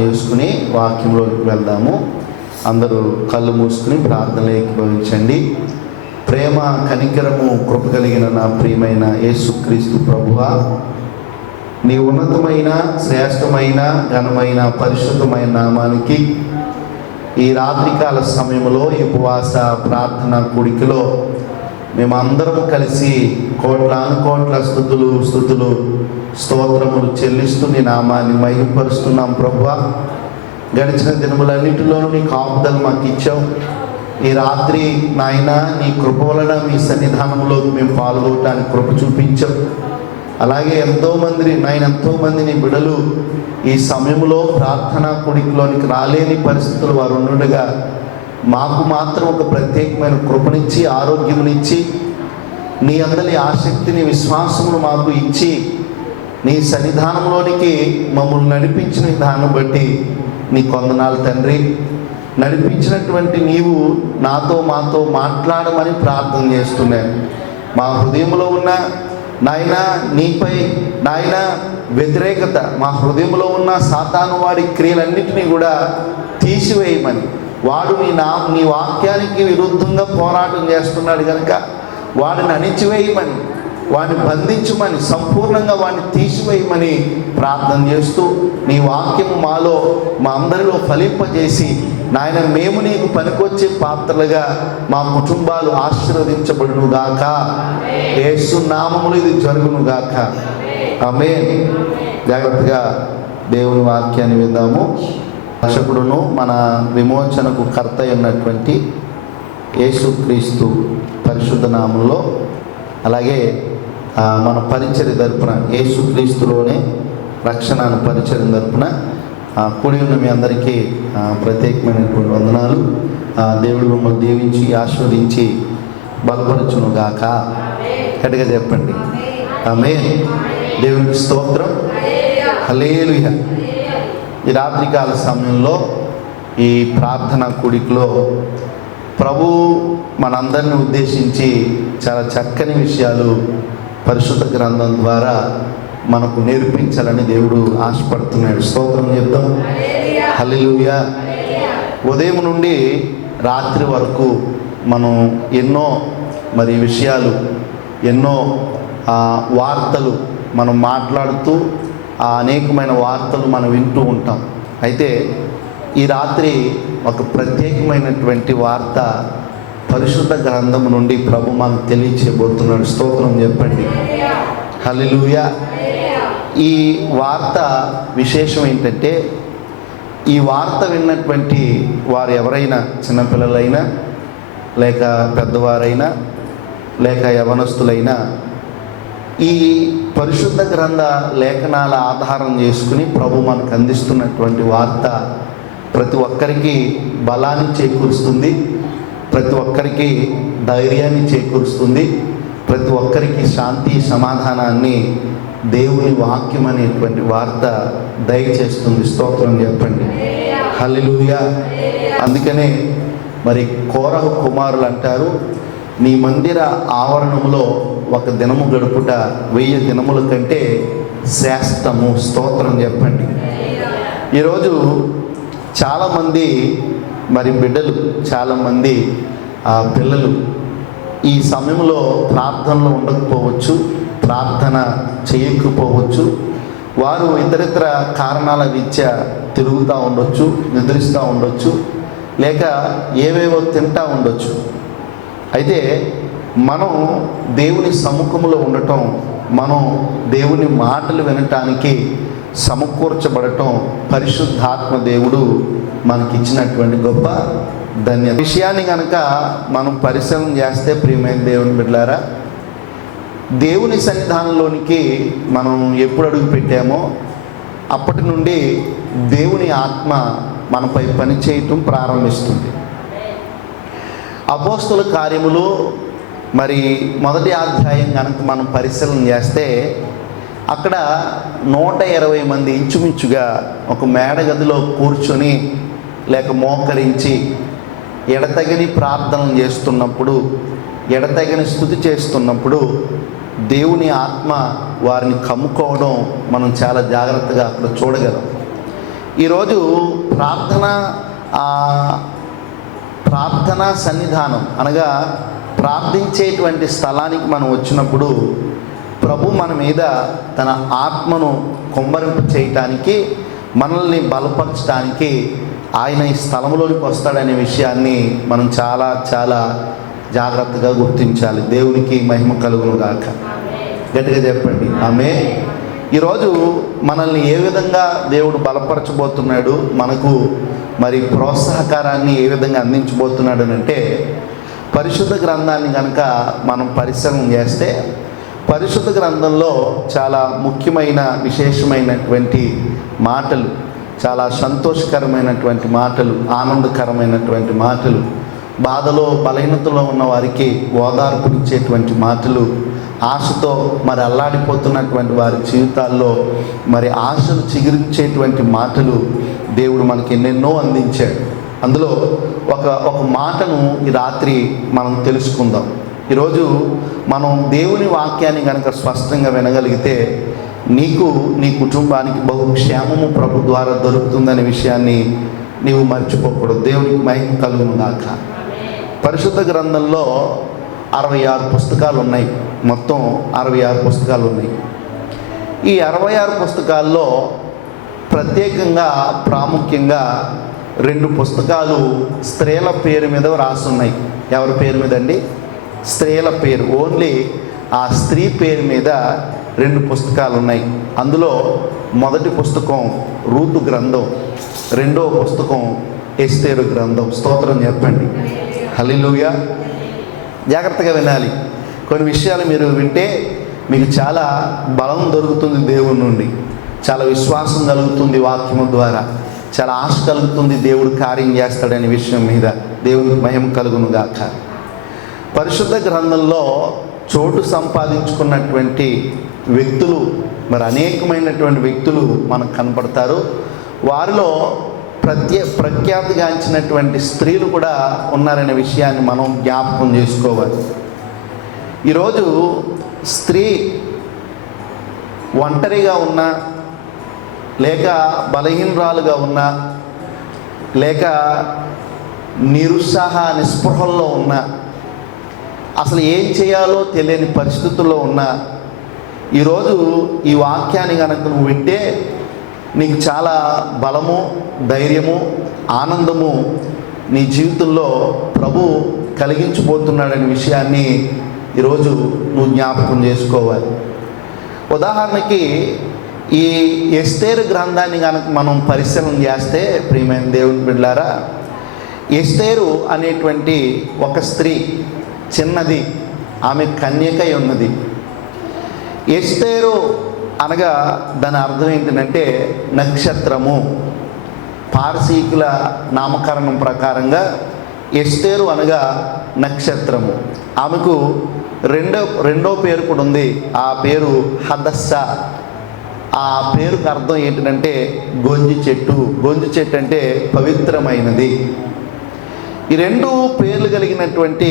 చేసుకుని వాక్యంలోకి వెళ్దాము. అందరూ కళ్ళు మూసుకుని ప్రార్థనలో ఏకీభవించండి. ప్రేమ, కనికరము, కృప కలిగిన నా ప్రియమైన యేసుక్రీస్తు ప్రభువా, నీ ఉన్నతమైన, శ్రేష్టమైన, ఘనమైన, పరిశుద్ధమైన నామానికి ఈ రాత్రికాల సమయంలో ఈ ఉపవాస ప్రార్థన కూడికలో మేమందరం కలిసి కోట్ల స్తుతులు స్తోత్రములు చెల్లిస్తూ నీ నామాన్ని మహిమపరుస్తున్నాం ప్రభువా. గడిచిన దినములన్నింటిలోనూ నీ కాపుదల మాకు ఇచ్చావు. ఈ రాత్రి నాయన నీ కృప వలన మీ సన్నిధానంలో మేము పాల్గొనడానికి కృప చూపించావు. అలాగే ఎంతోమంది నీ బిడ్డలు ఈ సమయంలో ప్రార్థనా కూడికలోనికి రాలేని పరిస్థితులు వారు ఉండగా మాకు మాత్రం ఒక ప్రత్యేకమైన కృపనిచ్చి, ఆరోగ్యమునిచ్చి, నీ అందరి ఆసక్తిని, విశ్వాసమును మాకు ఇచ్చి నీ సన్నిధానంలోనికి మమ్మల్ని నడిపించిన విధానం బట్టి నీ కొందనాలు తండ్రి. నడిపించినటువంటి నీవు మాతో మాట్లాడమని ప్రార్థన చేస్తున్నాను. మా హృదయంలో ఉన్న నాయన నీపై నాయన వ్యతిరేకత, మా హృదయంలో ఉన్న సాతాను వాడి క్రియలన్నింటినీ కూడా తీసివేయమని, వాడు నీ వాక్యానికి విరుద్ధంగా పోరాటం చేస్తున్నాడు కనుక వాడిని అణిచివేయమని, వాడిని బంధించమని, సంపూర్ణంగా వాడిని తీసివేయమని ప్రార్థన చేస్తూ నీ వాక్యము మా అందరిలో ఫలింపజేసి నాయన మేము నీకు పనికొచ్చే పాత్రలుగా మా కుటుంబాలు ఆశీర్వదించబడునుగాక. యేసు నామములో ఇది జరుగునుగాక. ఆమేన్. జాగ్రత్తగా దేవుని వాక్యాన్ని విందాము. రక్షకుడును మన విమోచనకు కర్త అయినటువంటి యేసుక్రీస్తు పరిశుద్ధ నామంలో, అలాగే మన పరిచర్య తరపున యేసుక్రీస్తులోనే రక్షణ పరిచర్య తరపున కూడి ఉన్న మీ అందరికీ ప్రత్యేకమైనటువంటి వందనాలు. దేవుడు మిమ్మల్ని దీవించి ఆశీర్వదించి బలపరచును గాక. గట్టిగా చెప్పండి ఆమేన్. దేవునికి స్తోత్రం. హల్లెలూయా. ఈ రాత్రికాల సమయంలో ఈ ప్రార్థన కూడికలో ప్రభు మనందరిని ఉద్దేశించి చాలా చక్కని విషయాలు పరిశుద్ధ గ్రంథం ద్వారా మనకు నేర్పించాలని దేవుడు ఆశపడుతున్నాడు. స్తోత్రం చెప్తాం. హల్లెలూయా. ఉదయం నుండి రాత్రి వరకు మనం ఎన్నో విషయాలు, ఎన్నో వార్తలు మనం మాట్లాడుతూ అనేకమైన వార్తలు మనం వింటూ ఉంటాం. అయితే ఈ రాత్రి ఒక ప్రత్యేకమైనటువంటి వార్త పరిశుద్ధ గ్రంథం నుండి ప్రభు మనకు తెలియచేయబోతున్నాడు. స్తోత్రం చెప్పండి. హల్లెలూయా. ఈ వార్త విశేషం ఏంటంటే, ఈ వార్త విన్నటువంటి వారు ఎవరైనా, చిన్నపిల్లలైనా లేక పెద్దవారైనా లేక యవనస్తులైనా, ఈ పరిశుద్ధ గ్రంథ లేఖనాల ఆధారం చేసుకుని ప్రభు మనకు అందిస్తున్నటువంటి వార్త ప్రతి ఒక్కరికి బలాన్ని చేకూరుస్తుంది, ప్రతి ఒక్కరికి ధైర్యాన్ని చేకూరుస్తుంది, ప్రతి ఒక్కరికి శాంతి సమాధానాన్ని దేవుని వాక్యం అనేటువంటి వార్త దయచేస్తుంది. స్తోత్రం చెప్పండి. హల్లెలూయా. అందుకనే కోరహు కుమారులు అంటారు, నీ మందిర ఆవరణంలో ఒక దినము గడుపుట 1000 దినముల కంటే శ్రేష్టము. స్తోత్రం చెప్పండి. ఈరోజు చాలామంది బిడ్డలు, చాలామంది పిల్లలు ఈ సమయంలో ప్రార్థనలో ఉండకపోవచ్చు, ప్రార్థన చేయకపోవచ్చు. వారు ఇతరితర కారణాల రీత్యా తిరుగుతూ ఉండొచ్చు, నిద్రిస్తూ ఉండొచ్చు, లేక ఏవేవో తింటూ ఉండొచ్చు. అయితే మనం దేవుని సముఖంలో ఉండటం, మనం దేవుని మాటలు వినటానికి సమకూర్చబడటం పరిశుద్ధాత్మ దేవుడు మనకిచ్చినటువంటి గొప్ప ధన్యత. విషయాన్ని కనుక మనం పరిశీలన చేస్తే ప్రియమైన దేవుని బిడ్డలారా, దేవుని సన్నిధానంలోనికి మనం ఎప్పుడు అడుగు పెట్టామో అప్పటి నుండి దేవుని ఆత్మ మనపై పనిచేయటం ప్రారంభిస్తుంది. అపోస్తల కార్యములు మొదటి అధ్యాయం కనుక మనం పరిశీలన చేస్తే అక్కడ 120 మంది ఇంచుమించుగా ఒక మేడగదిలో కూర్చొని లేక మోకరించి ఎడతెగని ప్రార్థనలు చేస్తున్నప్పుడు, ఎడతెగని స్తుతి చేస్తున్నప్పుడు దేవుని ఆత్మ వారిని కమ్ముకోవడం మనం చాలా జాగ్రత్తగా అక్కడ చూడగలం. ఈరోజు ప్రార్థనా సన్నిధానం అనగా ప్రార్థించేటువంటి స్థలానికి మనం వచ్చినప్పుడు ప్రభు మన మీద తన ఆత్మను కుమ్మరింపు చేయటానికి, మనల్ని బలపరచడానికి ఆయన ఈ స్థలంలోనికి వస్తాడనే విషయాన్ని మనం చాలా చాలా జాగ్రత్తగా గుర్తించాలి. దేవునికి మహిమ కలుగును గాక. గట్టిగా చెప్పండి ఆమేన్. ఈరోజు మనల్ని ఏ విధంగా దేవుడు బలపరచబోతున్నాడు, మనకు మరి ప్రోత్సాహకారాన్ని ఏ విధంగా అందించబోతున్నాడు అంటే, పరిశుద్ధ గ్రంథాన్ని కనుక మనం పరిశీలన చేస్తే పరిశుద్ధ గ్రంథంలో చాలా ముఖ్యమైన విశేషమైనటువంటి మాటలు, చాలా సంతోషకరమైనటువంటి మాటలు, ఆనందకరమైనటువంటి మాటలు, బాధలో బలహీనతలో ఉన్న వారికి ఓదార్పునిచ్చేటువంటి మాటలు, ఆశతో మరి అల్లాడిపోతున్నటువంటి వారి జీవితాల్లో మరి ఆశలు చిగురించేటువంటి మాటలు దేవుడు మనకి ఎన్నెన్నో అందించాడు. అందులో ఒక మాటను ఈ రాత్రి మనం తెలుసుకుందాం. ఈరోజు మనం దేవుని వాక్యాన్ని కనుక స్పష్టంగా వినగలిగితే నీకు, నీ కుటుంబానికి బహుక్షేమము ప్రభు ద్వారా దొరుకుతుందనే విషయాన్ని నీవు మర్చిపోకూడదు. దేవునికి మహిమ కలుగును గాక. పరిశుద్ధ గ్రంథంలో 66 పుస్తకాలు ఉన్నాయి. మొత్తం 66 పుస్తకాలు ఉన్నాయి. ఈ 66 పుస్తకాల్లో ప్రత్యేకంగా ప్రాముఖ్యంగా 2 పుస్తకాలు స్త్రీల పేరు మీద రాసున్నాయి. ఎవరి పేరు మీద అండి? స్త్రీల పేరు, ఓన్లీ ఆ స్త్రీ పేరు మీద 2 పుస్తకాలు ఉన్నాయి. అందులో మొదటి పుస్తకం రూతు గ్రంథం, రెండవ పుస్తకం ఎస్తేరు గ్రంథం. స్తోత్రం చెప్పండి. హల్లెలూయా. జాగ్రత్తగా వినాలి. కొన్ని విషయాలు మీరు వింటే మీకు చాలా బలం దొరుకుతుంది దేవుని నుండి, చాలా విశ్వాసం కలుగుతుంది వాక్యము ద్వారా, చాలా ఆశ కలుగుతుంది దేవుడు కార్యం చేస్తాడనే విషయం మీద. దేవునికి మహిమ కలుగును గాక. పరిశుద్ధ గ్రంథంలో చోటు సంపాదించుకున్నటువంటి వ్యక్తులు, మరి అనేకమైనటువంటి వ్యక్తులు మనకు కనపడతారు. వారిలో ప్రఖ్యాతిగాంచినటువంటి స్త్రీలు కూడా ఉన్నారనే విషయాన్ని మనం జ్ఞాపకం చేసుకోవాలి. ఈరోజు స్త్రీ ఒంటరిగా ఉన్నా, లేక బలహీనరాలుగా ఉన్నా, లేక నిస్పృహల్లో ఉన్నా, అసలు ఏం చేయాలో తెలియని పరిస్థితుల్లో ఉన్నా, ఈరోజు ఈ వాక్యాన్ని కనుక నువ్వు వింటే నీకు చాలా బలము, ధైర్యము, ఆనందము నీ జీవితంలో ప్రభు కలిగించబోతున్నాడనే విషయాన్ని ఈరోజు నువ్వు జ్ఞాపకం చేసుకోవాలి. ఉదాహరణకి ఈ ఎస్తేరు గ్రంథాన్ని కనుక మనం పరిశీలన చేస్తే, ప్రియమైన దేవుని బిడ్డలారా, ఎస్తేరు అనేటువంటి ఒక స్త్రీ, చిన్నది, ఆమె కన్యకై ఉన్నది. ఎస్తేరు అనగా దాని అర్థం ఏంటంటే నక్షత్రము. పారసీకుల నామకరణం ప్రకారంగా ఎస్తేరు అనగా నక్షత్రము. ఆమెకు రెండో పేరు కూడా ఉంది. ఆ పేరు హదస్స. ఆ పేరుకు అర్థం ఏంటంటే గొంజి చెట్టు. గొంజి చెట్టు అంటే పవిత్రమైనది. ఈ 2 పేర్లు కలిగినటువంటి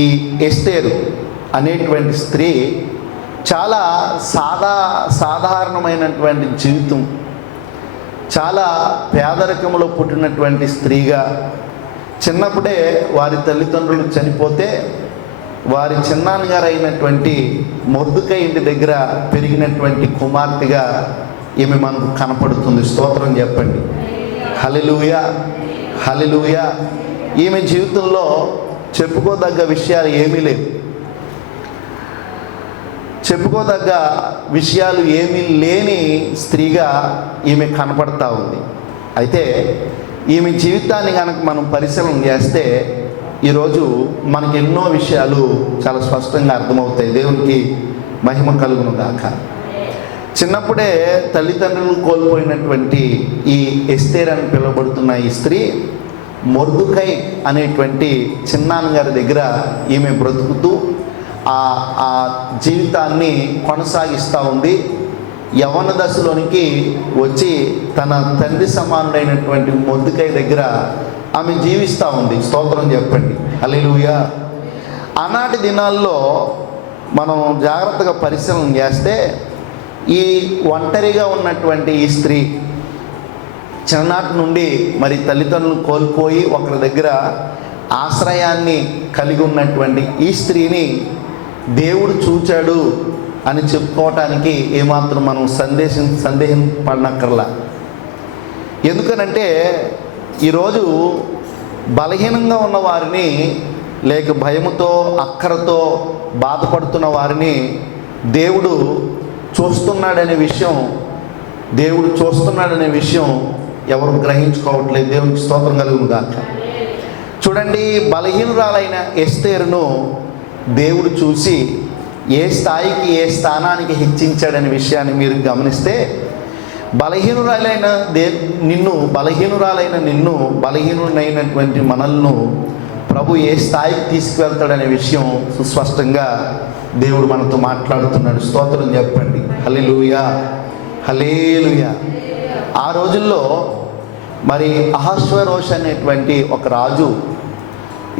ఈ ఎస్తేరు అనేటువంటి స్త్రీ చాలా సాధారణమైనటువంటి జీవితం, చాలా పేదరికంలో పుట్టినటువంటి స్త్రీగా, చిన్నప్పుడే వారి తల్లిదండ్రులు చనిపోతే వారి చిన్నాన్నగారు అయినటువంటి మొర్దుకై ఇంటి దగ్గర పెరిగినటువంటి కుమార్తెగా ఈమె మనకు కనపడుతుంది. స్తోత్రం చెప్పండి. హల్లెలూయా, హల్లెలూయా. ఈమె జీవితంలో చెప్పుకోదగ్గ విషయాలు ఏమీ లేవు. చెప్పుకోదగ్గ విషయాలు ఏమీ లేని స్త్రీగా ఈమె కనపడతా ఉంది. అయితే ఈమె జీవితాన్ని కనుక మనం పరిశీలన చేస్తే ఈరోజు మనకు ఎన్నో విషయాలు చాలా స్పష్టంగా అర్థమవుతాయి. దేవునికి మహిమ కలుగును గాక. చిన్నప్పుడే తల్లిదండ్రులు కోల్పోయినటువంటి ఈ ఎస్తేర్ అని పిలువబడుతున్న ఈ స్త్రీ మొర్దుకై అనేటువంటి చిన్నాన్నగారి దగ్గర ఈమె బ్రతుకుతూ ఆ జీవితాన్ని కొనసాగిస్తూ ఉంది. యవ్వన దశలోనికి వచ్చి తన తండ్రి సమానుడైనటువంటి మొర్దుకై దగ్గర ఆమె జీవిస్తూ ఉంది. స్తోత్రం చెప్పండి. హల్లెలూయా. ఆనాటి దినాల్లో మనం జాగ్రత్తగా పరిశీలన చేస్తే ఈ ఒంటరిగా ఉన్నటువంటి ఈ స్త్రీ చిన్ననాటి నుండి మరి తల్లిదండ్రులను కోల్పోయి ఒకరి దగ్గర ఆశ్రయాన్ని కలిగి ఉన్నటువంటి ఈ స్త్రీని దేవుడు చూచాడు అని చెప్పుకోవటానికి ఏమాత్రం మనం సందేహం పడనక్కర్లా. ఎందుకనంటే ఈరోజు బలహీనంగా ఉన్న వారిని, లేక భయముతో అక్కరతో బాధపడుతున్న వారిని దేవుడు చూస్తున్నాడనే విషయం ఎవరు గ్రహించుకోవట్లేదు. దేవునికి స్తోత్రం కలుగును గాక. చూడండి, బలహీనురాలైన ఎస్తేరును దేవుడు చూసి ఏ స్థాయికి, ఏ స్థానానికి హెచ్చించాడనే విషయాన్ని మీరు గమనిస్తే, బలహీనురాలైన నిన్ను బలహీనుడైనటువంటి మనల్ని ప్రభు ఏ స్థాయికి తీసుకువెళ్తాడనే విషయం సుస్పష్టంగా దేవుడు మనతో మాట్లాడుతున్నాడు. స్తోత్రం చెప్పండి. హల్లెలూయా, హల్లెలూయా. ఆ రోజుల్లో మరి అహష్వేరోషు అనేటువంటి ఒక రాజు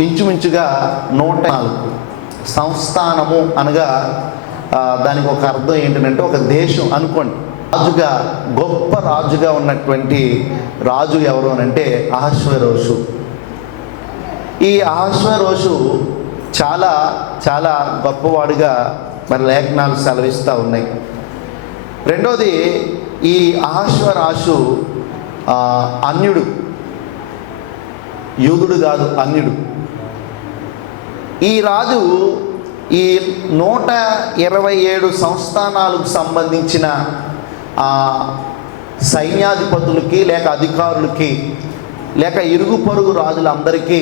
ఇంచుమించుగా 104 సంస్థానము అనగా దానికి ఒక అర్థం ఏంటంటే ఒక దేశం అనుకోండి. రాజుగా, గొప్ప రాజుగా ఉన్నటువంటి రాజు ఎవరు అనంటే అహష్వేరోషు. ఈ అహష్వేరోషు చాలా చాలా గొప్పవాడుగా మరి లేఖనాలు సెలవిస్తూ ఉన్నాయి. రెండోది, ఈ అహష్వేరోషు అన్యుడు, యూదుడు కాదు, అన్యుడు. ఈ రాజు ఈ 127 సంస్థానాలకు సంబంధించిన సైన్యాధిపతులకి, లేక అధికారులకి, లేక ఇరుగు పొరుగు రాజులందరికీ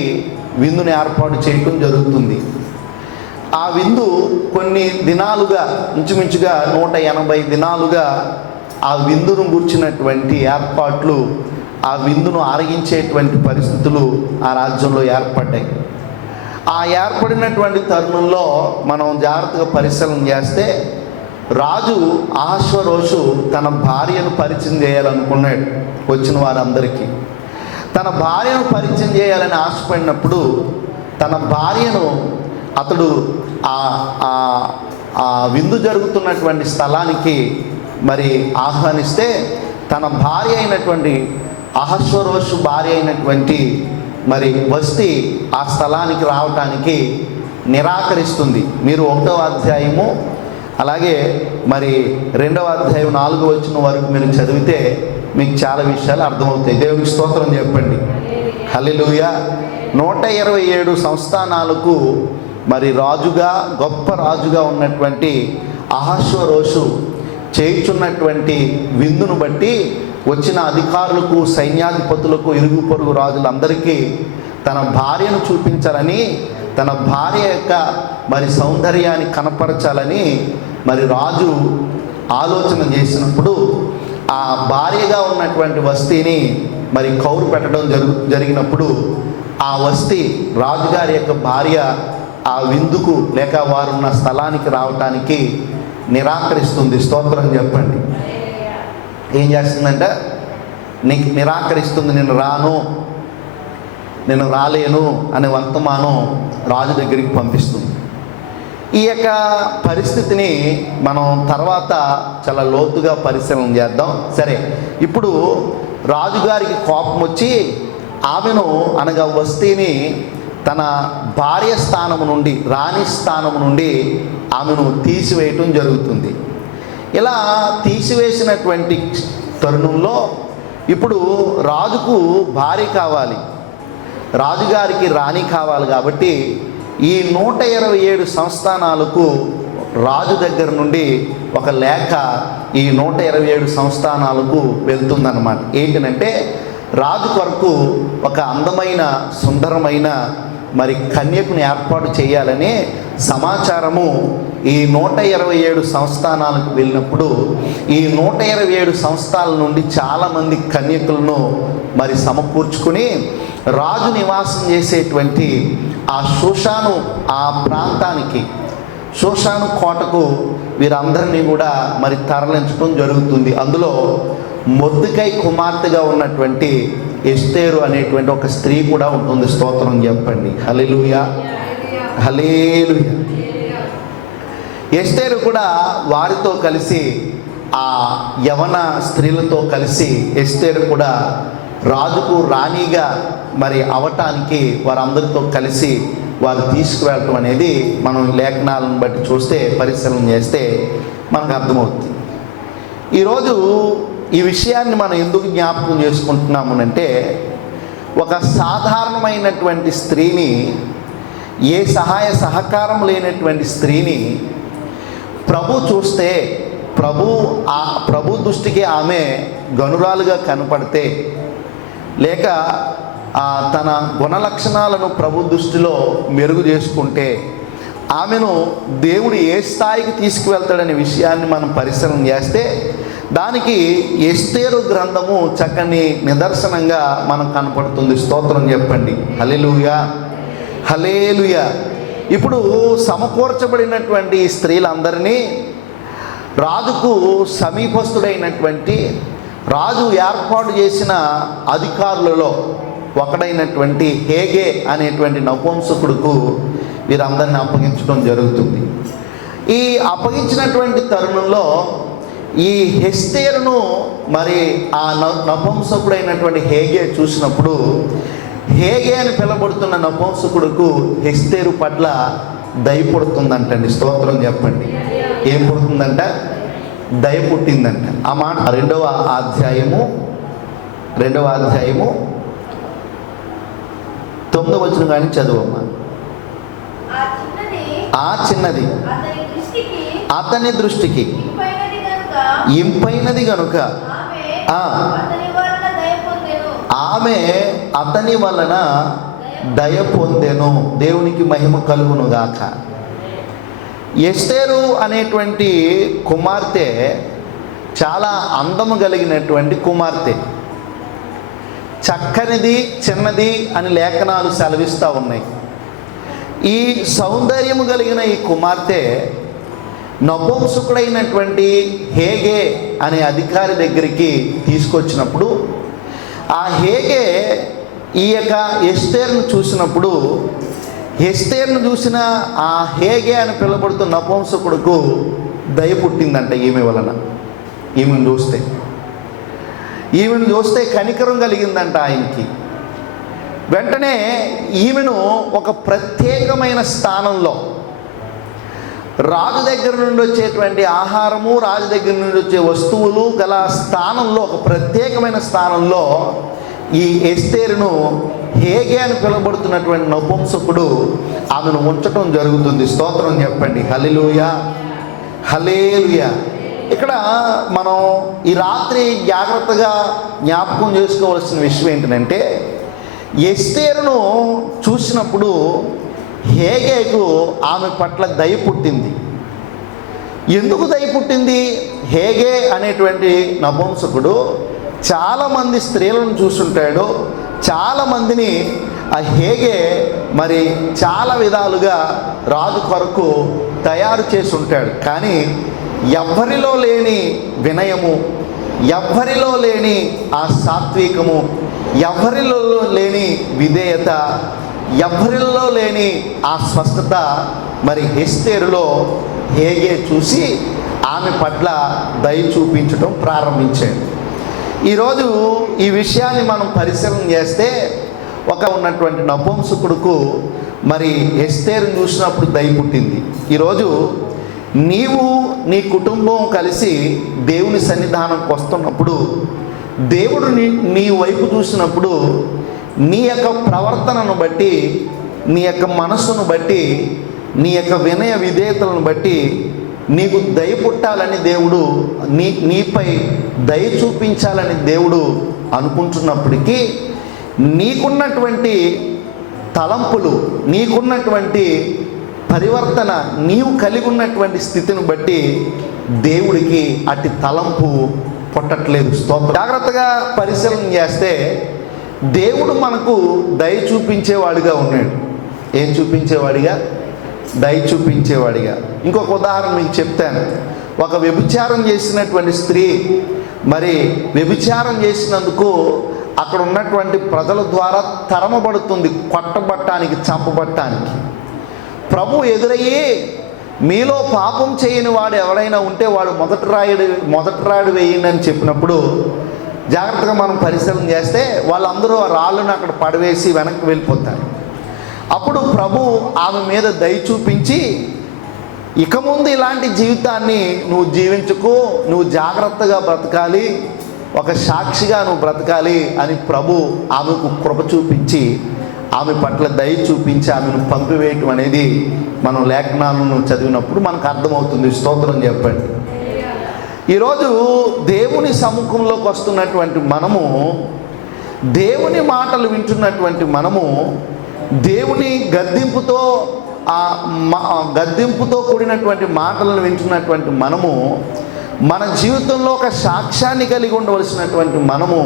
విందుని ఏర్పాటు చేయటం జరుగుతుంది. ఆ విందు కొన్ని దినాలుగా, ఇంచుమించుగా 180 దినాలుగా ఆ విందును గూర్చినటువంటి ఏర్పాట్లు, ఆ విందును ఆరగించేటువంటి పరిస్థితులు ఆ రాజ్యంలో ఏర్పడ్డాయి. ఆ ఏర్పడినటువంటి తరుణంలో మనం జాగ్రత్తగా పరిశీలన చేస్తే, రాజు అహష్వేరోషు తన భార్యను పరిచయం చేయాలనుకున్నాడు. వచ్చిన వారందరికీ తన భార్యను పరిచయం చేయాలని ఆశపడినప్పుడు తన భార్యను అతడు ఆ విందు జరుగుతున్నటువంటి స్థలానికి మరి ఆహ్వానిస్తే, తన భార్య అయినటువంటి అహష్వేరోషు భార్య అయినటువంటి మరి వస్తి ఆ స్థలానికి రావటానికి నిరాకరిస్తుంది. మీరు 1వ అధ్యాయము అలాగే మరి 2వ అధ్యాయం 4వ వచనం వరకు మీరు చదివితే మీకు చాలా విషయాలు అర్థమవుతాయి. దేవునికి స్తోత్రం చెప్పండి. హల్లెలూయా. 127 సంస్థానాలకు మరి రాజుగా, గొప్ప రాజుగా ఉన్నటువంటి అహష్వేరోషు చేయుచున్నటువంటి విందును బట్టి వచ్చిన అధికారులకు, సైన్యాధిపతులకు, ఇరుగు పొరుగు రాజులందరికీ తన భార్యను చూపించాలని, తన భార్య యొక్క మరి సౌందర్యాన్ని కనపరచాలని మరి రాజు ఆలోచన చేసినప్పుడు ఆ భార్యగా ఉన్నటువంటి వస్తీని మరి కౌరు పెట్టడం జరిగినప్పుడు ఆ వస్తీ, రాజుగారి యొక్క భార్య ఆ విందుకు లేక వారున్న స్థలానికి రావటానికి నిరాకరిస్తుంది. స్తోత్రం చెప్పండి. ఏం చేస్తుందంటే, నీకు నిరాకరిస్తుంది, నేను రాలేను అనే వర్తమానం రాజు దగ్గరికి పంపిస్తుంది. ఈ యొక్క పరిస్థితిని మనం తర్వాత చాలా లోతుగా పరిశీలన చేద్దాం. సరే, ఇప్పుడు రాజుగారికి కోపం వచ్చి ఆమెను అనగా వస్తీని తన భార్య స్థానము నుండి, రాణి స్థానము నుండి ఆమెను తీసివేయటం జరుగుతుంది. ఇలా తీసివేసినటువంటి తరుణంలో ఇప్పుడు రాజుకు భార్య కావాలి, రాజుగారికి రాణి కావాలి. కాబట్టి ఈ 127 సంస్థానాలకు రాజు దగ్గర నుండి ఒక లేఖ ఈ 127 సంస్థానాలకు వెళ్తుందన్నమాట. ఏంటంటే, రాజు కొరకు ఒక అందమైన, సుందరమైన మరి కన్యకుని ఏర్పాటు చేయాలనే సమాచారము ఈ 127 సంస్థానాలకు వెళ్ళినప్పుడు ఈ 127 సంస్థానాల నుండి చాలామంది కన్యకులను మరి సమకూర్చుకుని రాజు నివాసం చేసేటువంటి ఆ షూషాను, ఆ ప్రాంతానికి, షూషాను కోటకు వీరందరినీ కూడా మరి తరలించడం జరుగుతుంది. అందులో మొర్దెకై కుమార్తెగా ఉన్నటువంటి ఎస్తేరు అనేటువంటి ఒక స్త్రీ కూడా ఉంటుంది. స్తోత్రం చెప్పండి. హల్లెలూయా, హల్లెలూయా. ఎస్తేరు కూడా వారితో కలిసి, ఆ యవన స్త్రీలతో కలిసి ఎస్తేరు కూడా రాజుకు రాణిగా మరి అవటానికి వారందరితో కలిసి వారు తీసుకువెళ్ళటం అనేది మనం లేఖనాలను బట్టి చూస్తే, పరిశీలన చేస్తే మనకు అర్థమవుతుంది. ఈరోజు ఈ విషయాన్ని మనం ఎందుకు జ్ఞాపకం చేసుకుంటున్నాము అంటే, ఒక సాధారణమైనటువంటి స్త్రీని, ఏ సహాయ సహకారం లేనటువంటి స్త్రీని ప్రభు చూస్తే, ప్రభు దృష్టికి ఆమె గనురాలుగా కనపడితే, లేక తన గుణలక్షణాలను ప్రభు దృష్టిలో మెరుగు చేసుకుంటే, ఆమెను దేవుడు ఏ స్థాయికి తీసుకువెళ్తాడనే విషయాన్ని మనం పరిశీలన చేస్తే, దానికి ఎస్తేరు గ్రంథము చక్కని నిదర్శనంగా మనకు కనపడుతుంది. స్తోత్రం చెప్పండి. హల్లెలూయా, హల్లెలూయా. ఇప్పుడు సమకూర్చబడినటువంటి స్త్రీలందరినీ రాజుకు సమీపస్తుడైనటువంటి, రాజు ఏర్పాటు చేసిన అధికారులలో ఒకడైనటువంటి హేగే అనేటువంటి నపుంసకుడుకు వీరందరిని అప్పగించడం జరుగుతుంది. ఈ అప్పగించినటువంటి తరుణంలో ఈ ఎస్తేరును మరి ఆ నపుంసకుడైనటువంటి హేగే చూసినప్పుడు, హేగే అని పిలబడుతున్న నపుంసకుడుకు ఎస్తేరు పట్ల దయ పుడుతుందంటండి. స్తోత్రం చెప్పండి. ఏం పుడుతుందంట? దయ పుట్టిందంట. ఆ మాట రెండవ అధ్యాయము 9వ వచనం కానీ చదువమ్మా. ఆ చిన్నది అతని దృష్టికి ఇంపైనది గనుక ఆమె అతని వలన దయ పొందెను. దేవునికి మహిమ కలుగును గాక. ఎస్తేరు అనేటువంటి కుమార్తె చాలా అందము కలిగినటువంటి కుమార్తె. చక్కనిది, చిన్నది అని లేఖనాలు సెలవిస్తూ ఉన్నాయి. ఈ సౌందర్యము కలిగిన ఈ కుమార్తె నపుంసకుడైనటువంటి హేగే అనే అధికారి దగ్గరికి తీసుకొచ్చినప్పుడు, ఆ హేగే ఈ యొక్క ఎస్తేరును చూసినప్పుడు, ఎస్తేరును చూసిన ఆ హేగే అని పిలువబడుతున్న నపుంసకుడుకు దయ పుట్టిందంట. ఈమెను చూస్తే కనికరం కలిగిందంట ఆయనకి. వెంటనే ఈమెను ఒక ప్రత్యేకమైన స్థానంలో, రాజు దగ్గర నుండి వచ్చేటువంటి ఆహారము, రాజు దగ్గర నుండి వచ్చే వస్తువులు గల స్థానంలో, ఒక ప్రత్యేకమైన స్థానంలో ఈ ఎస్తేరును హేగే అని పిలువబడుతున్నటువంటి నపుంసకుడు ఆమెను ఉంచటం జరుగుతుంది. స్తోత్రం చెప్పండి. హల్లెలూయా, హల్లెలూయా. ఇక్కడ మనం ఈ రాత్రి జాగ్రత్తగా జ్ఞాపకం చేసుకోవాల్సిన విషయం ఏంటంటే, ఎస్తేరును చూసినప్పుడు హేగేకు ఆమె పట్ల దయ పుట్టింది. ఎందుకు దయ పుట్టింది? హేగే అనేటువంటి నపుంసకుడు చాలామంది స్త్రీలను చూసుంటాడు. చాలామందిని ఆ హేగే మరి చాలా విధాలుగా రాజు కొరకు తయారు చేసి ఉంటాడు. కానీ ఎవ్వరిలో లేని వినయము, ఎవ్వరిలో లేని ఆ సాత్వికము, ఎవ్వరిలో లేని విధేయత, ఎవ్వరిలో లేని ఆ స్వస్థత మరి ఎస్తేరులో హేగే చూసి ఆమె పట్ల దయ చూపించడం ప్రారంభించాడు. ఈరోజు ఈ విషయాన్ని మనం పరిశీలన చేస్తే, ఉన్నటువంటి నపుంసకుడుకు మరి ఎస్తేరును చూసినప్పుడు దయ పుట్టింది. ఈరోజు నీవు నీ కుటుంబం కలిసి దేవుని సన్నిధానంకి వస్తున్నప్పుడు, దేవుడు నీ వైపు చూసినప్పుడు, నీ యొక్క ప్రవర్తనను బట్టి, నీ యొక్క మనస్సును బట్టి, నీ యొక్క వినయ విధేయతలను బట్టి నీకు దయ పుట్టాలని దేవుడు, నీపై దయ చూపించాలని దేవుడు అనుకుంటున్నప్పటికీ, నీకున్నటువంటి తలంపులు, నీకున్నటువంటి పరివర్తన, నీవు కలిగి ఉన్నటువంటి స్థితిని బట్టి దేవుడికి అట్టి తలంపు పుట్టట్లేదు. స్తోత్రం. జాగ్రత్తగా పరిశీలన చేస్తే దేవుడు మనకు దయ చూపించేవాడిగా ఉన్నాడు. ఏం చూపించేవాడిగా? దయ చూపించేవాడిగా. ఇంకొక ఉదాహరణ మీకు చెప్తాను. ఒక వ్యభిచారం చేసినటువంటి స్త్రీ మరి వ్యభిచారం చేసినందుకు అక్కడ ఉన్నటువంటి ప్రజల ద్వారా తరమబడుతుంది, కొట్టబట్టానికి, చంపబట్టానికి. ప్రభు ఎదురయ్యి, మీలో పాపం చేయని వాడు ఎవరైనా ఉంటే వాడు మొదటి రాయుడు వేయండి అని చెప్పినప్పుడు జాగ్రత్తగా మనం పరిశీలన చేస్తే వాళ్ళందరూ ఆ రాళ్ళను అక్కడ పడవేసి వెనక్కి వెళ్ళిపోతారు. అప్పుడు ప్రభు ఆమె మీద దయ చూపించి, ఇక ముందు ఇలాంటి జీవితాన్ని నువ్వు జీవించుకో, నువ్వు జాగ్రత్తగా బ్రతకాలి, ఒక సాక్షిగా నువ్వు బ్రతకాలి అని ప్రభు ఆమెకు కృప చూపించి, ఆమె పట్ల దయ చూపించి ఆమెను పంపివేయటం అనేది మనం లేఖనాలను చదివినప్పుడు మనకు అర్థమవుతుంది. స్తోత్రం చెప్పండి. ఈరోజు దేవుని సముఖంలోకి వస్తున్నటువంటి మనము, దేవుని మాటలు వింటున్నటువంటి మనము, దేవుని గద్దింపుతో కూడినటువంటి మాటలను వింటున్నటువంటి మనము, మన జీవితంలో ఒక సాక్ష్యాన్ని కలిగి ఉండవలసినటువంటి మనము,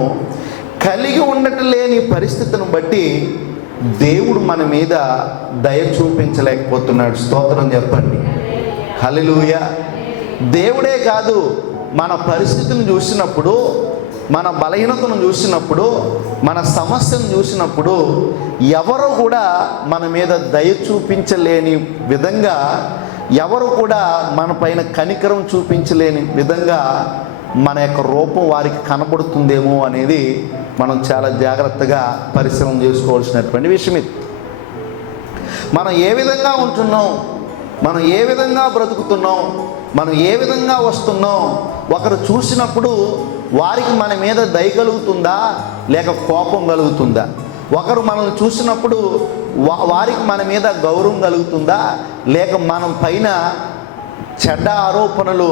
కలిగి ఉండటం లేని పరిస్థితిని బట్టి దేవుడు మన మీద దయ చూపించలేకపోతున్నాడు. స్తోత్రం చెప్పండి. హల్లెలూయా. దేవుడే కాదు, మన పరిస్థితిని చూసినప్పుడు, మన బలహీనతను చూసినప్పుడు, మన సమస్యను చూసినప్పుడు ఎవరు కూడా మన మీద దయ చూపించలేని విధంగా, ఎవరు కూడా మన పైన కనికరం చూపించలేని విధంగా మన యొక్క రూపం వారికి కనబడుతుందేమో అనేది మనం చాలా జాగ్రత్తగా పరిశీలన చేసుకోవాల్సినటువంటి విషయం ఇది. మనం ఏ విధంగా ఉంటున్నాం, మనం ఏ విధంగా బ్రతుకుతున్నాం, మనం ఏ విధంగా వస్తున్నాం, ఒకరు చూసినప్పుడు వారికి మన మీద దయ కలుగుతుందా లేక కోపం కలుగుతుందా? ఒకరు మనల్ని చూసినప్పుడు వారికి మన మీద గౌరవం కలుగుతుందా లేక మనం పైన చెడ్డ ఆరోపణలు,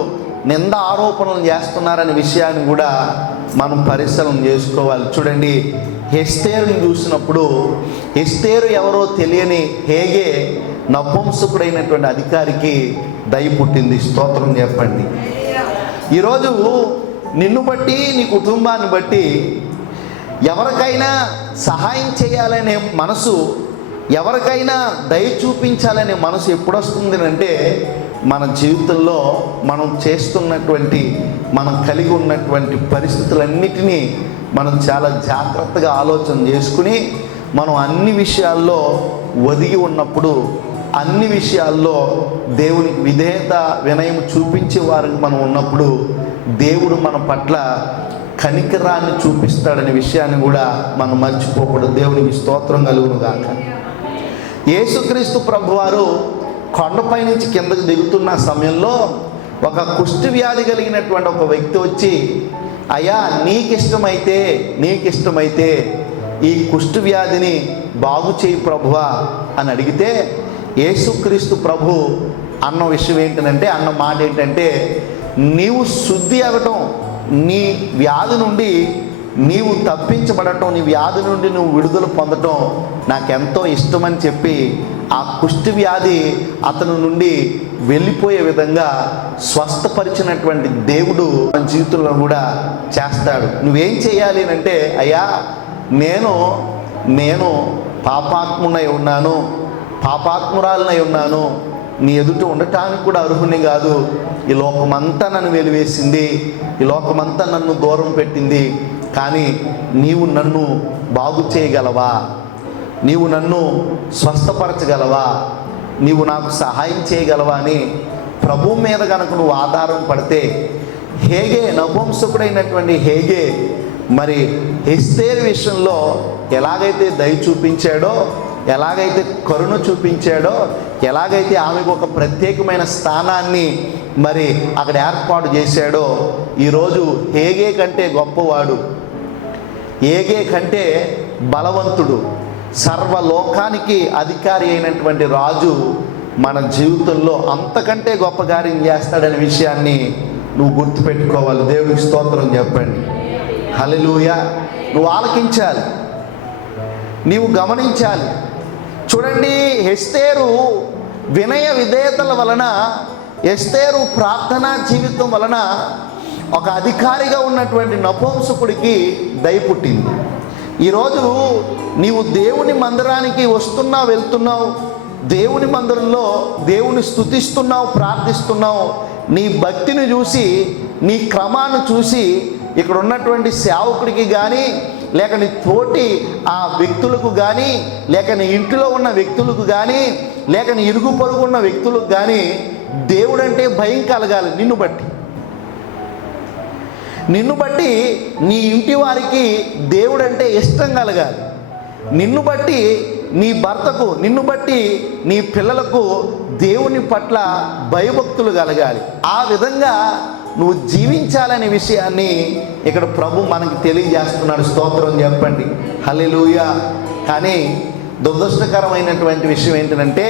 నింద ఆరోపణలు చేస్తున్నారనే విషయాన్ని కూడా మనం పరిశీలన చేసుకోవాలి. చూడండి, ఎస్తేరుని చూసినప్పుడు, ఎస్తేరు ఎవరో తెలియని హేగే నపుంసకుడైనటువంటి అధికారికి దయ పుట్టింది. స్తోత్రం చెప్పండి. ఈరోజు నిన్ను బట్టి, నీ కుటుంబాన్ని బట్టి ఎవరికైనా సహాయం చేయాలనే మనసు, ఎవరికైనా దయ చూపించాలనే మనసు ఎప్పుడు వస్తుంది అంటే, మన జీవితంలో మనం చేస్తున్నటువంటి, మనం కలిగి ఉన్నటువంటి పరిస్థితులన్నిటినీ మనం చాలా జాగ్రత్తగా ఆలోచన చేసుకుని, మనం అన్ని విషయాల్లో ఒదిగి ఉన్నప్పుడు, అన్ని విషయాల్లో దేవునికి విధేయత, వినయం చూపించే వారికి మనం ఉన్నప్పుడు దేవుడు మన పట్ల కనికరాన్ని చూపిస్తాడనే విషయాన్ని కూడా మనం మర్చిపోకూడదు. దేవునికి స్తోత్రం కలుగును గాక. యేసుక్రీస్తు ప్రభువారు కొండపై నుంచి కిందకు దిగుతున్న సమయంలో ఒక కుష్టి వ్యాధి కలిగినటువంటి ఒక వ్యక్తి వచ్చి, అయ్యా నీకిష్టమైతే ఈ కుష్టి వ్యాధిని బాగు చేయి ప్రభువా అని అడిగితే, యేసుక్రీస్తు ప్రభు అన్న విషయం ఏంటంటే, అన్న మాట ఏంటంటే, నీవు శుద్ధి అవ్వటం, నీ వ్యాధి నుండి నీవు తప్పించబడటం, నీ వ్యాధి నుండి నువ్వు విడుదల పొందటం నాకెంతో ఇష్టమని చెప్పి ఆ కుష్టి వ్యాధి అతని నుండి వెళ్ళిపోయే విధంగా స్వస్థపరిచినటువంటి దేవుడు మన జీవితంలో కూడా చేస్తాడు. నువ్వేం చేయాలి అంటే, అయ్యా నేను పాపాత్మునై ఉన్నాను, పాపాత్మురాలనై ఉన్నాను, నీ ఎదుట ఉండటానికి కూడా అర్హుని కాదు, ఈ లోకమంతా నన్ను వెలివేసింది, ఈ లోకమంతా నన్ను దూరం పెట్టింది, కానీ నీవు నన్ను బాగు చేయగలవా, నీవు నన్ను స్వస్థపరచగలవా, నీవు నాకు సహాయం చేయగలవా అని ప్రభు మీద కనుక నువ్వు ఆధారం పడితే, హేగే నపుంసకుడైనటువంటి హేగే మరి ఎస్తేరు విషయంలో ఎలాగైతే దయ చూపించాడో, ఎలాగైతే కరుణ చూపించాడో, ఎలాగైతే ఆమెకు ఒక ప్రత్యేకమైన స్థానాన్ని మరి అక్కడ ఏర్పాటు చేశాడో, ఈరోజు హేగే కంటే గొప్పవాడు, హేగే కంటే బలవంతుడు, సర్వలోకానికి అధికారి అయినటువంటి రాజు మన జీవితంలో అంతకంటే గొప్ప కార్యం చేస్తాడనే విషయాన్ని నువ్వు గుర్తుపెట్టుకోవాలి. దేవునికి స్తోత్రం చెప్పండి. హల్లెలూయా. నువ్వు ఆలకించాలి, నీవు గమనించాలి. చూడండి, ఎస్తేరు వినయ విధేయతల వలన, ఎస్తేరు ప్రార్థనా జీవితం వలన ఒక అధికారిగా ఉన్నటువంటి నపుంసకుడికి దయ పుట్టింది. ఈరోజు నీవు దేవుని మందిరానికి వస్తున్నావు, వెళ్తున్నావు, దేవుని మందిరంలో దేవుని స్తుతిస్తున్నావు, ప్రార్థిస్తున్నావు, నీ భక్తిని చూసి, నీ క్రమాన్ని చూసి ఇక్కడ ఉన్నటువంటి సేవకుడికి కానీ, లేక నీ తోటి ఆ వ్యక్తులకు కానీ, లేక నీ ఇంటిలో ఉన్న వ్యక్తులకు కానీ, లేక నీ ఇరుగు పొరుగు ఉన్న వ్యక్తులకు కానీ దేవుడంటే భయం కలగాలి. నిన్ను బట్టి నిన్ను బట్టి నీ ఇంటి వారికి దేవుడంటే ఇష్టం కలగాలి. నిన్ను బట్టి నీ భర్తకు, నిన్ను బట్టి నీ పిల్లలకు దేవుని పట్ల భయభక్తులు కలగాలి. ఆ విధంగా నువ్వు జీవించాలనే విషయాన్ని ఇక్కడ ప్రభు మనకి తెలియజేస్తున్నాడు. స్తోత్రం చెప్పండి, హల్లెలూయా. కానీ దురదృష్టకరమైనటువంటి విషయం ఏంటంటే,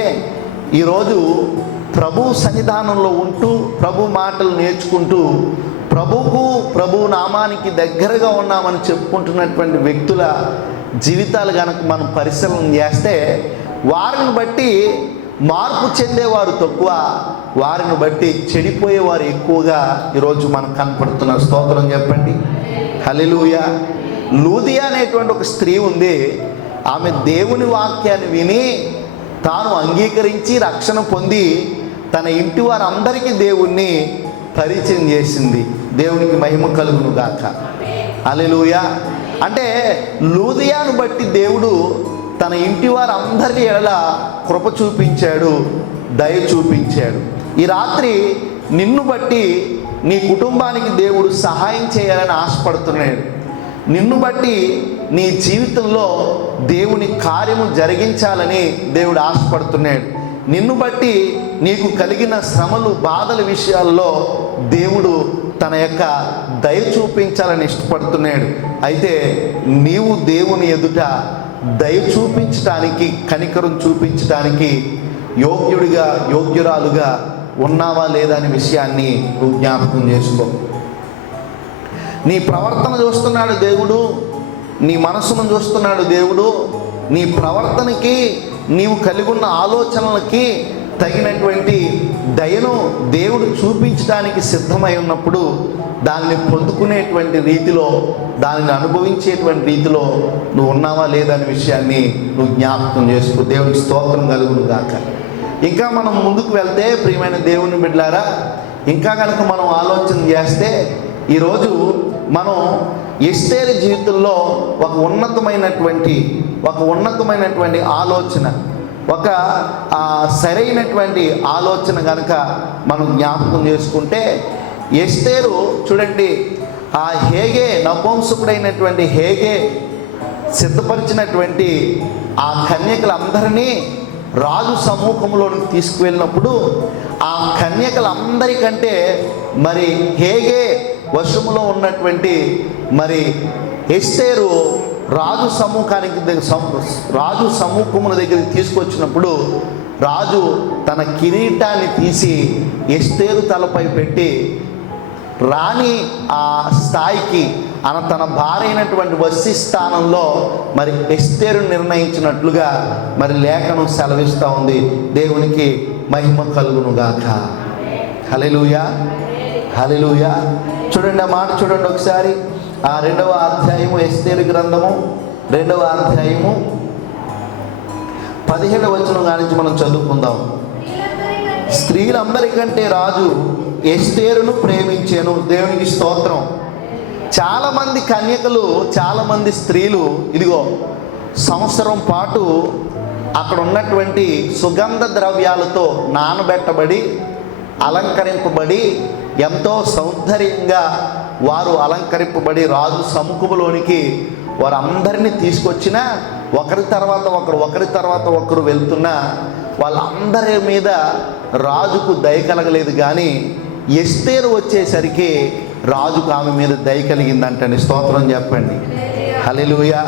ఈరోజు ప్రభు సన్నిధానంలో ఉంటూ ప్రభు మాటలు నేర్చుకుంటూ ప్రభు నామానికి దగ్గరగా ఉన్నామని చెప్పుకుంటున్నటువంటి వ్యక్తుల జీవితాలు కనుక మనం పరిశీలన చేస్తే, వారిని బట్టి మార్పు చెందేవారు తక్కువ, వారిని బట్టి చెడిపోయేవారు ఎక్కువగా ఈరోజు మనకు కనపడుతున్నారు. స్తోత్రం చెప్పండి, హల్లెలూయా. లూదియా అనేటువంటి ఒక స్త్రీ ఉంది. ఆమె దేవుని వాక్యాన్ని విని తాను అంగీకరించి రక్షణ పొంది తన ఇంటి వారందరికీ దేవుణ్ణి పరిచయం చేసింది. దేవునికి మహిమ కలుగును గాక, హల్లెలూయా. అంటే లూదియాను బట్టి దేవుడు తన ఇంటి వారందరి ఎడల కృప చూపించాడు, దయ చూపించాడు. ఈ రాత్రి నిన్ను బట్టి నీ కుటుంబానికి దేవుడు సహాయం చేయాలని ఆశపడుతున్నాడు. నిన్ను బట్టి నీ జీవితంలో దేవుని కార్యము జరిగించాలని దేవుడు ఆశపడుతున్నాడు. నిన్ను బట్టి నీకు కలిగిన శ్రమలు, బాధల విషయాల్లో దేవుడు తన యొక్క దయ చూపించాలని ఇష్టపడుతున్నాడు. అయితే నీవు దేవుని ఎదుట దయ చూపించడానికి, కనికరం చూపించడానికి యోగ్యుడిగా, యోగ్యురాలుగా ఉన్నావా లేదా అనే విషయాన్ని నువ్వు జ్ఞాపకం చేసుకో. నీ ప్రవర్తన చూస్తున్నాడు దేవుడు, నీ మనసును చూస్తున్నాడు దేవుడు. నీ ప్రవర్తనకి, నీవు కలిగి ఉన్న ఆలోచనలకి తగినటువంటి దయను దేవుడు చూపించడానికి సిద్ధమై ఉన్నప్పుడు దాన్ని పొందుకునేటువంటి రీతిలో, దానిని అనుభవించేటువంటి రీతిలో నువ్వు ఉన్నావా లేదనే విషయాన్ని నువ్వు జ్ఞాపకం చేసుకో. దేవునికి స్తోత్రం కలుగును గాక. ఇంకా మనం ముందుకు వెళ్తే ప్రియమైన దేవుని బిడ్డలారా, ఇంకా కనుక మనం ఆలోచన చేస్తే ఈరోజు మనం ఎస్తేరు జీవితంలో ఒక ఉన్నతమైనటువంటి ఆలోచన, ఒక సరైనటువంటి ఆలోచన కనుక మనం జ్ఞాపకం చేసుకుంటే, ఎస్తేరు చూడండి, ఆ హేగే, నపుంసకుడైనటువంటి హేగే సిద్ధపరిచినటువంటి ఆ కన్యకలందరినీ రాజు సమూహంలోనికి తీసుకువెళ్ళినప్పుడు ఆ కన్యకలందరికంటే మరి హేగే వశములో ఉన్నటువంటి మరి ఎస్తేరు రాజు సమూహముల దగ్గరికి తీసుకొచ్చినప్పుడు రాజు తన కిరీటాన్ని తీసి ఎస్తేరు తలపై పెట్టి రాణి ఆ స్థాయికి తన భార్య అయినటువంటి వస్తి స్థానంలో మరి ఎస్తేరు నిర్ణయించినట్లుగా మరి లేఖనం సెలవిస్తూ ఉంది. దేవునికి మహిమ కలుగును గాక, హల్లెలూయా, హల్లెలూయా. చూడండి ఆ మాట చూడండి ఒకసారి. ఆ 2వ అధ్యాయము, ఎస్తేరు గ్రంథము 2వ అధ్యాయము 17వ వచనం కానించి మనం చదువుకుందాం. స్త్రీలందరికంటే రాజు ఎస్తేరును ప్రేమించాను. దేవునికి స్తోత్రం. చాలామంది కన్యకలు, చాలామంది స్త్రీలు ఇదిగో సంవత్సరం పాటు అక్కడ ఉన్నటువంటి సుగంధ ద్రవ్యాలతో నానబెట్టబడి, అలంకరింపబడి, ఎంతో సౌందర్యంగా వారు అలంకరింపబడి రాజు సముఖంలోనికి వారందరినీ తీసుకొచ్చిన, ఒకరి తర్వాత ఒకరు వెళ్తున్న వాళ్ళందరి మీద రాజుకు దయ కలగలేదు. కానీ ఎస్తేరు వచ్చేసరికి రాజుకు ఆమె మీద దయ కలిగిందంటండి. స్తోత్రం చెప్పండి, హల్లెలూయా.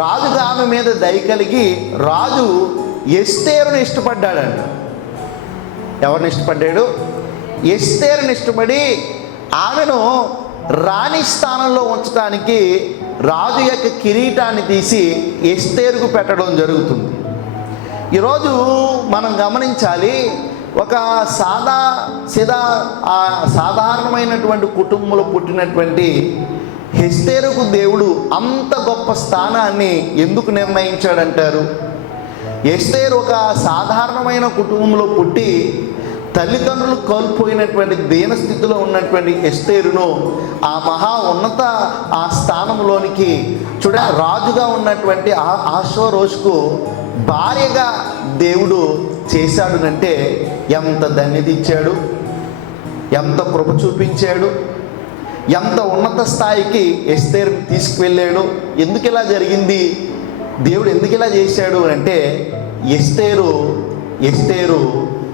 రాజుకు ఆమె మీద దయ కలిగి రాజు ఎస్తేరుని ఇష్టపడ్డాడంట. ఎవరిని ఇష్టపడ్డాడు? ఎస్తేరుని ఇష్టపడి ఆమెను రాణి స్థానంలో ఉంచడానికి రాజు యొక్క కిరీటాన్ని తీసి ఎస్తేరుకు పెట్టడం జరుగుతుంది. ఈరోజు మనం గమనించాలి, ఒక సాధారణమైనటువంటి కుటుంబంలో పుట్టినటువంటి ఎస్తేరుకు దేవుడు అంత గొప్ప స్థానాన్ని ఎందుకు నిర్ణయించాడంటారు? ఎస్తేరు ఒక సాధారణమైన కుటుంబంలో పుట్టి తల్లిదండ్రులు కోల్పోయినటువంటి దీనస్థితిలో ఉన్నటువంటి ఎస్తేరును ఆ మహా ఉన్నత ఆ స్థానంలోనికి రాజుగా ఉన్నటువంటి ఆశ్వరోషుకు భార్యగా దేవుడు చేశాడునంటే ఎంత ధన్యత ఇచ్చాడు, ఎంత కృప చూపించాడు. ఎంత ఉన్నత స్థాయికి ఎస్తేరుని తీసుకువెళ్ళాడు. ఎందుకు ఇలా జరిగింది, దేవుడు ఎందుకు ఇలా చేశాడు అంటే, ఎస్తేరు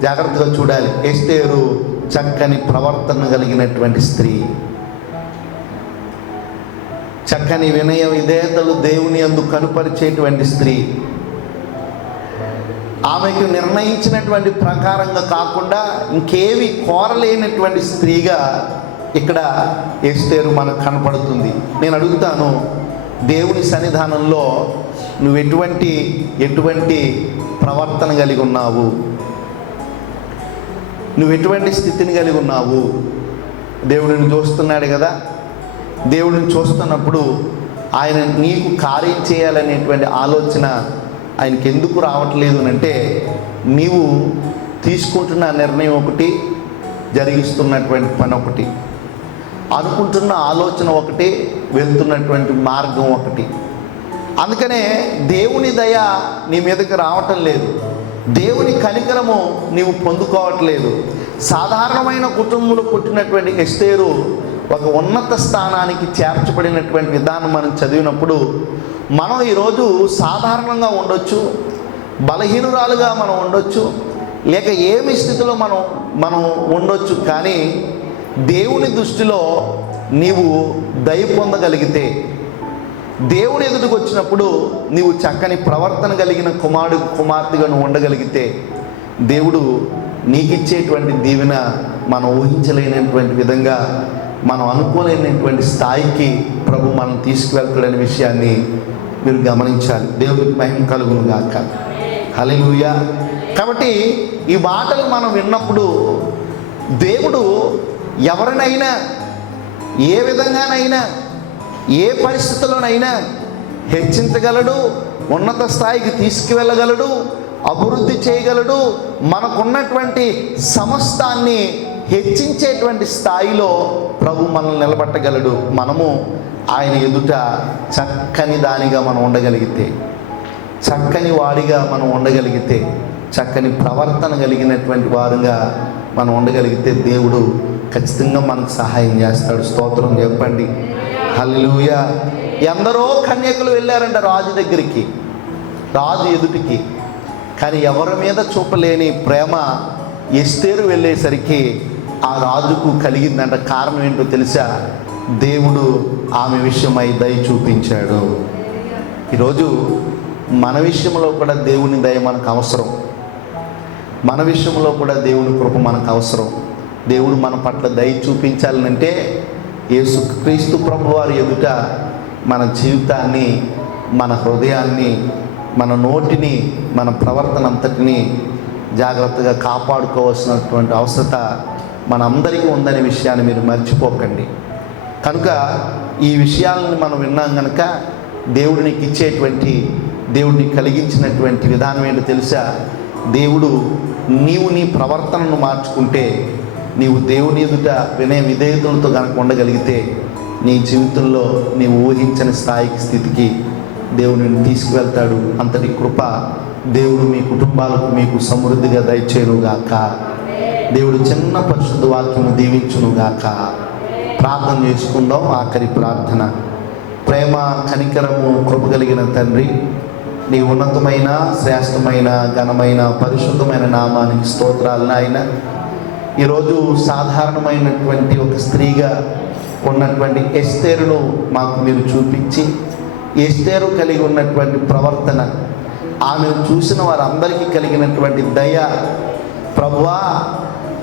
జాగ్రత్తగా చూడాలి. ఎస్తేరు చక్కని ప్రవర్తన కలిగినటువంటి స్త్రీ, చక్కని వినయ విధేయతలు దేవుని యందు కనుపరిచేటువంటి స్త్రీ. ఆమెకు నిర్ణయించినటువంటి ప్రకారంగా కాకుండా ఇంకేవి కోరలేనటువంటి స్త్రీగా ఇక్కడ ఎస్తేరు మనకు కనపడుతుంది. నేను అడుగుతాను, దేవుని సన్నిధానంలో నువ్వు ఎటువంటి ప్రవర్తన కలిగి ఉన్నావు? నువ్వు ఎటువంటి స్థితిని కలిగి ఉన్నావు? దేవుడిని చూస్తున్నాడు కదా. దేవుడిని చూస్తున్నప్పుడు ఆయన నీకు కార్యం చేయాలనేటువంటి ఆలోచన ఆయనకి ఎందుకు రావట్లేదు అంటే, నీవు తీసుకుంటున్న నిర్ణయం ఒకటి, జరిగిస్తున్నటువంటి పని ఒకటి, అనుకుంటున్న ఆలోచన ఒకటి, వెళ్తున్నటువంటి మార్గం ఒకటి. అందుకనే దేవుని దయ నీ మీదకి రావటం లేదు, దేవుని కనికరము నీవు పొందుకోవట్లేదు. సాధారణమైన కుటుంబంలో పుట్టినటువంటి ఎస్తేరు ఒక ఉన్నత స్థానానికి చేర్చబడినటువంటి విధానం మనం చదివినప్పుడు, మనం ఈరోజు సాధారణంగా ఉండొచ్చు, బలహీనురాలుగా మనం ఉండొచ్చు, లేక ఏమి స్థితిలో మనం ఉండొచ్చు. కానీ దేవుని దృష్టిలో నీవు దయ పొందగలిగితే, దేవుని ఎదుటికి వచ్చినప్పుడు నీవు చక్కని ప్రవర్తన కలిగిన కుమార్తెగా నువ్వు ఉండగలిగితే, దేవుడు నీకిచ్చేటువంటి దీవెన మనం ఊహించలేనటువంటి విధంగా, మనం అనుకోలేనటువంటి స్థాయికి ప్రభు మనం తీసుకువెళ్తాడనే విషయాన్ని మీరు గమనించాలి. దేవుడికి మహిమ కలుగును గాక. హల్లెలూయా. కాబట్టి ఈ మాటలు మనం విన్నప్పుడు, దేవుడు ఎవరినైనా ఏ విధంగానైనా ఏ పరిస్థితుల్లోనైనా హెచ్చించగలడు, ఉన్నత స్థాయికి తీసుకువెళ్ళగలడు, అభివృద్ధి చేయగలడు. మనకున్నటువంటి సమస్తాన్ని హెచ్చించేటువంటి స్థాయిలో ప్రభు మనల్ని నిలబెట్టగలడు. మనము ఆయన ఎదుట చక్కని దానిగా మనం ఉండగలిగితే, చక్కని వాడిగా మనం ఉండగలిగితే, చక్కని ప్రవర్తన కలిగినటువంటి వారుగా మనం ఉండగలిగితే, దేవుడు ఖచ్చితంగా మనకు సహాయం చేస్తాడు. స్తోత్రం చెప్పండి. హల్లెలూయా. ఎందరో కన్యకులు వెళ్ళారంట రాజు దగ్గరికి, రాజు ఎదుటికి. కానీ ఎవరి మీద చూపలేని ప్రేమ ఎస్తేరు వెళ్ళేసరికి ఆ రాజుకు కలిగిందంట. కారణం ఏంటో తెలుసా? దేవుడు ఆమె విషయమై దయ చూపించాడు. ఈరోజు మన విషయంలో కూడా దేవుని దయ మనకు అవసరం. మన విషయంలో కూడా దేవుని కృప మనకు అవసరం. దేవుడు మన పట్ల దయ చూపించాలంటే యేసుక్రీస్తు ప్రభువారి ఎదుట మన జీవితాన్ని, మన హృదయాన్ని, మన నోటిని, మన ప్రవర్తన అంతటిని జాగ్రత్తగా కాపాడుకోవాల్సినటువంటి అవసరత మనందరికీ ఉందనే విషయాన్ని మీరు మర్చిపోకండి. కనుక ఈ విషయాలను మనం విన్నాం కనుక దేవుడు నీకు ఇచ్చేటువంటి, దేవుడిని కలిగించినటువంటి విధానం ఏంటో తెలుసా? దేవుడు నీవు నీ ప్రవర్తనను మార్చుకుంటే, నీవు దేవుని ఎదుట వినయ విధేయతలతో కనుక ఉండగలిగితే, నీ జీవితంలో నీవు ఊహించని స్థితికి దేవుడిని తీసుకువెళ్తాడు. అంతటి కృప దేవుడు మీ కుటుంబాలకు మీకు సమృద్ధిగా దయచేయునుగాక. దేవుడు చిన్న పరిశుద్ధ వాక్యము దీవించునుగాక. ప్రార్థన చేసుకుందాం. ఆఖరి ప్రార్థన. ప్రేమ, కనికరము, కృప కలిగిన తండ్రి, నీ ఉన్నతమైన, శ్రేష్టమైన, ఘనమైన, పరిశుద్ధమైన నామానికి స్తోత్రాలు నాయన. ఈరోజు సాధారణమైనటువంటి ఒక స్త్రీగా ఉన్నటువంటి ఎస్తేరును మాకు మీరు చూపించి, ఎస్తేరు కలిగి ఉన్నటువంటి ప్రవర్తన, ఆమెను చూసిన వారందరికీ కలిగినటువంటి దయ, ప్రభువా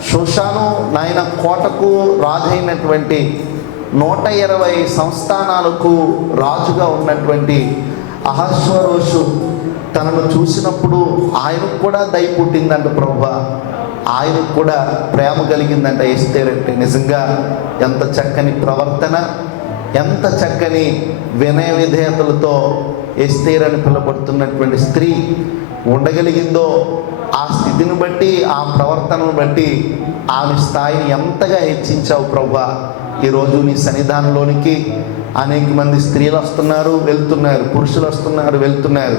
షూషాను నాయన కోటకు రాజైనటువంటి 120 సంస్థానాలకు రాజుగా ఉన్నటువంటి అహష్వరోషు తనను చూసినప్పుడు ఆయనకు కూడా దయ పుట్టిందంట ప్రభువా. ఆయనకు కూడా ప్రేమ కలిగిందంట ఎస్తేరు అంటే. నిజంగా ఎంత చక్కని ప్రవర్తన, ఎంత చక్కని వినయ విధేయతలతో ఎస్తేరు అని పిలువబడుతున్నటువంటి స్త్రీ ఉండగలిగిందో, ఆ స్థితిని బట్టి, ఆ ప్రవర్తనను బట్టి ఆమె స్థాయిని ఎంతగా హెచ్చించావు ప్రభువా. ఈరోజు నీ సన్నిధానంలోనికి అనేక మంది స్త్రీలు వస్తున్నారు, వెళ్తున్నారు, పురుషులు వస్తున్నారు, వెళ్తున్నారు.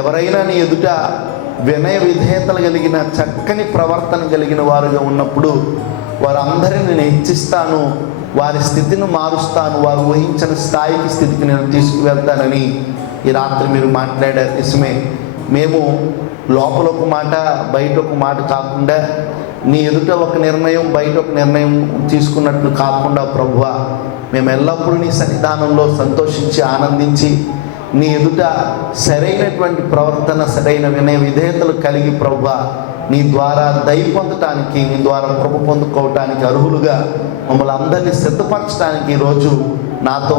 ఎవరైనా నీ ఎదుట వినయ విధేయతలు కలిగిన, చక్కని ప్రవర్తన కలిగిన వారుగా ఉన్నప్పుడు వారందరినీ నేను హెచ్చిస్తాను, వారి స్థితిని మారుస్తాను, వారు ఊహించిన స్థితికి నేను తీసుకువెళ్తానని ఈ రాత్రి మీరు మాట్లాడారు. నిజమే, మేము లోపల ఒక మాట బయట ఒక మాట కాకుండా, నీ ఎదుట ఒక నిర్ణయం బయట ఒక నిర్ణయం తీసుకున్నట్లు కాకుండా ప్రభువా, మేము ఎల్లప్పుడూ నీ సన్నిధానంలో సంతోషించి ఆనందించి నీ ఎదుట సరైనటువంటి ప్రవర్తన, సరైన వినయ విధేయతలు కలిగి ప్రభువా, నీ ద్వారా దయ పొందటానికి, నీ ద్వారా కృప పొందుకోవటానికి అర్హులుగా మమ్మల్ని అందరినీ సిద్ధపరచడానికి ఈరోజు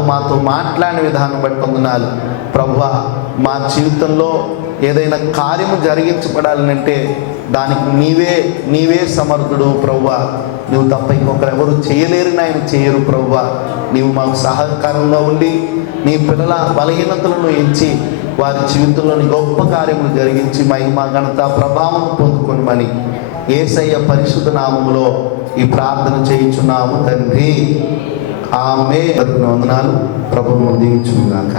మాతో మాట్లాడిన విధానం బట్టి వందనాలు ప్రభువా. మా జీవితంలో ఏదైనా కార్యము జరిగించబడాలంటే దానికి నీవే సమర్థుడు ప్రభువా. నువ్వు తప్ప ఇంకొకరు ఎవరు చేయలేరు, నాయన చేయరు ప్రభువా. నీవు మాకు సహకారంగా ఉండి నీ పిల్లల బలహీనతలను ఎంచి వారి జీవితంలోని గొప్ప కార్యములు జరిగించి మహిమ ఘనత ప్రభావం పొందుకొనమని యేసయ్య పరిశుద్ధ నామములో ఈ ప్రార్థన చేయుచున్నాము తండ్రి, ఆమేన్. వందనాలు. ప్రభువును దీవించుగాక.